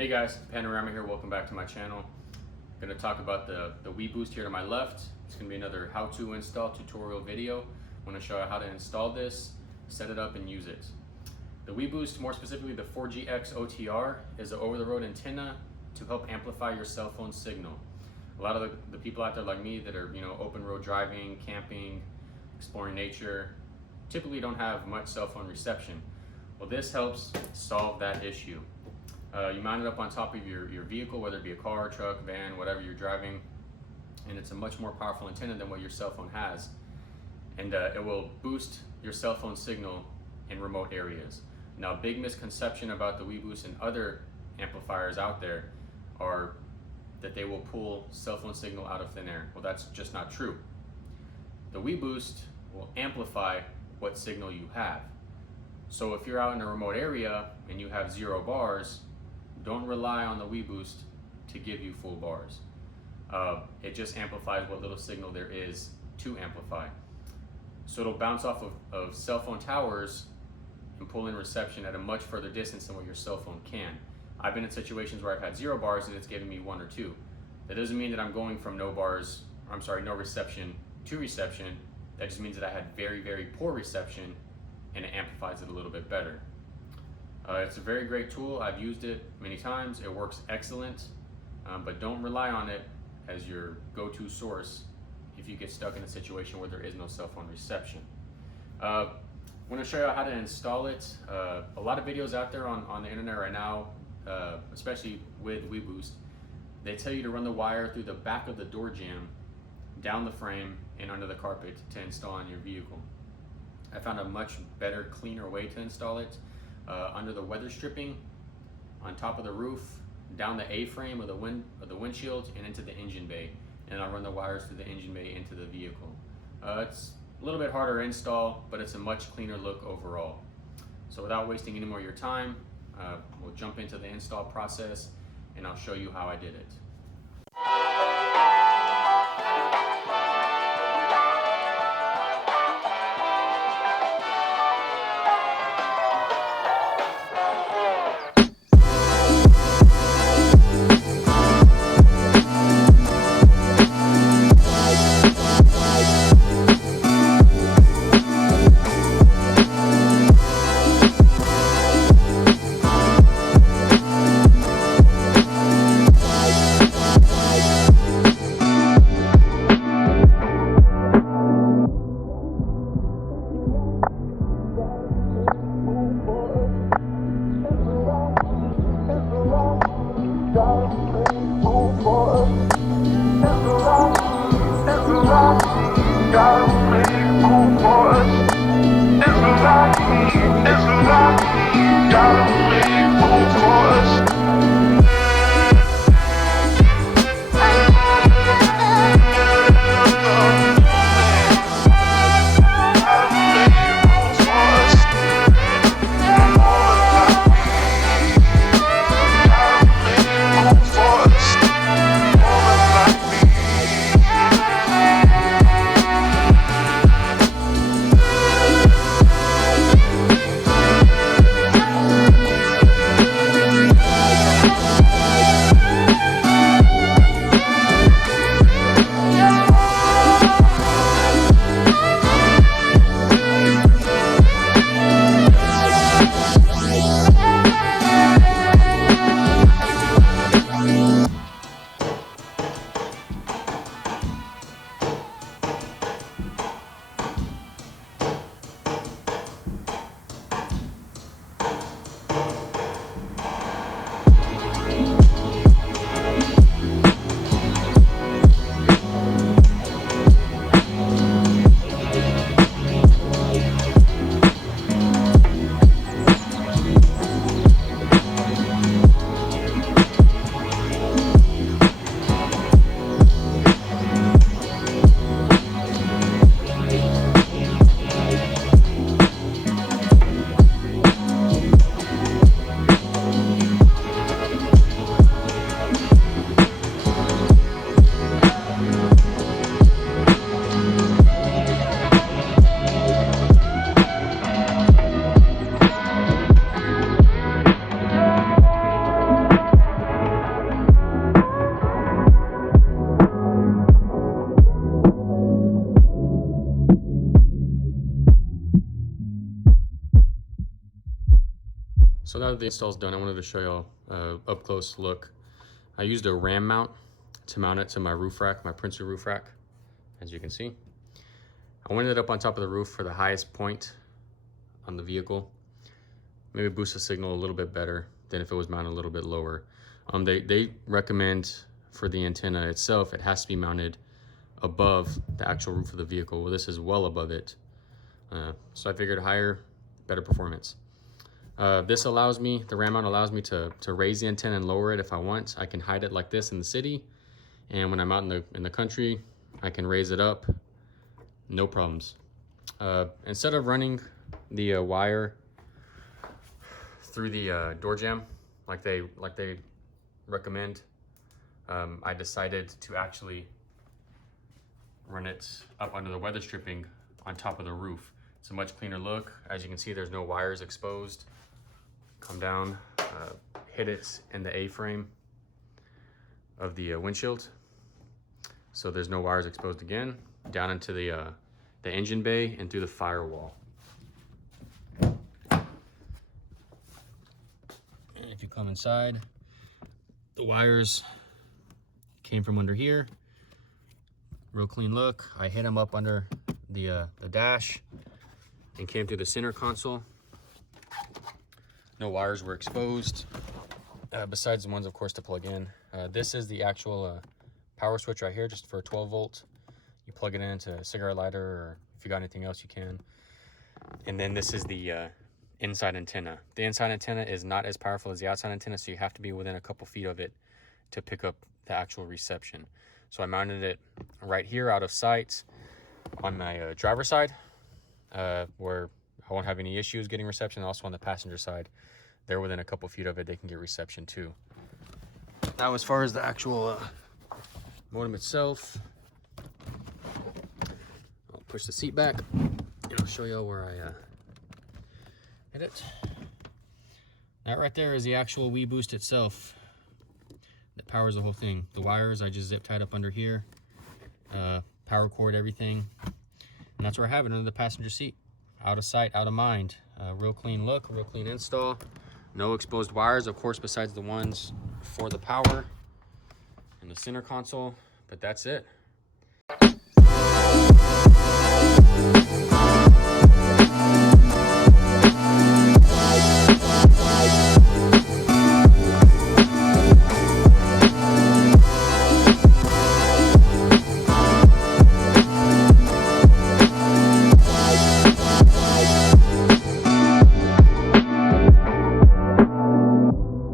Hey guys, Panahrama here. Welcome back to my channel. I'm going to talk about the Weboost here to my left. It's going to be another how-to install tutorial video. I'm going to show you how to install this, set it up, and use it. The Weboost, more specifically the 4GX-OTR, is an over-the-road antenna to help amplify your cell phone signal. A lot of the people out there like me that are, open road driving, camping, exploring nature, typically don't have much cell phone reception. Well, this helps solve that issue. You mount it up on top of your vehicle, whether it be a car, truck, van, whatever you're driving, and it's a much more powerful antenna than what your cell phone has. And it will boost your cell phone signal in remote areas. Now, big misconception about the Weboost and other amplifiers out there are that they will pull cell phone signal out of thin air. Well, that's just not true. The Weboost will amplify what signal you have. So if you're out in a remote area and you have 0 bars, don't rely on the Weboost to give you full bars. It just amplifies what little signal there is to amplify. So it'll bounce off of cell phone towers and pull in reception at a much further distance than what your cell phone can. I've been in situations where I've had 0 bars and it's giving me 1 or 2. That doesn't mean that I'm going from no reception to reception. That just means that I had very, very poor reception and it amplifies it a little bit better. It's a very great tool. I've used it many times. It works excellent, but don't rely on it as your go-to source if you get stuck in a situation where there is no cell phone reception. I'm going to show you how to install it. A lot of videos out there on the internet right now, especially with Weboost, they tell you to run the wire through the back of the door jamb, down the frame, and under the carpet to install on your vehicle. I found a much better, cleaner way to install it. Under the weather stripping, on top of the roof, down the A-frame of the windshield, and into the engine bay. And I'll run the wires through the engine bay into the vehicle. It's a little bit harder to install, but it's a much cleaner look overall. So without wasting any more of your time, we'll jump into the install process, and I'll show you how I did it. now that the install's done, I wanted to show y'all up close look. I used a ram mount to mount it to my roof rack, my Princeton roof rack, as you can see. I wanted it up on top of the roof for the highest point on the vehicle. Maybe boost the signal a little bit better than if it was mounted a little bit lower. They recommend for the antenna itself, it has to be mounted above the actual roof of the vehicle. Well, this is well above it. So I figured higher, better performance. This allows me, the ram mount allows me to raise the antenna and lower it if I want. I can hide it like this in the city. And when I'm out in the country, I can raise it up, no problems. Instead of running the wire through the door jamb like they recommend, I decided to actually run it up under the weather stripping on top of the roof. It's a much cleaner look. As you can see, there's no wires exposed. Come down, hit it in the A-frame of the windshield. So there's no wires exposed again. Down into the engine bay and through the firewall. And if you come inside, the wires came from under here. Real clean look. I hit them up under the dash and came through the center console. No wires were exposed, besides the ones, of course, to plug in. This is the actual power switch right here, just for a 12 volt. You plug it into a cigarette lighter, or if you got anything else, you can. And then this is the inside antenna. The inside antenna is not as powerful as the outside antenna, so you have to be within a couple feet of it to pick up the actual reception. So I mounted it right here out of sight on my driver's side, where I won't have any issues getting reception. Also on the passenger side, they're within a couple feet of it, they can get reception too. Now, as far as the actual modem itself, I'll push the seat back and I'll show you where I hit it. That right there is the actual Weboost itself that powers the whole thing. The wires I just zip tied up under here, power cord, everything, and that's where I have it, under the passenger seat. Out of sight, out of mind. Real clean look, real clean install. No exposed wires, of course, besides the ones for the power and the center console, but that's it.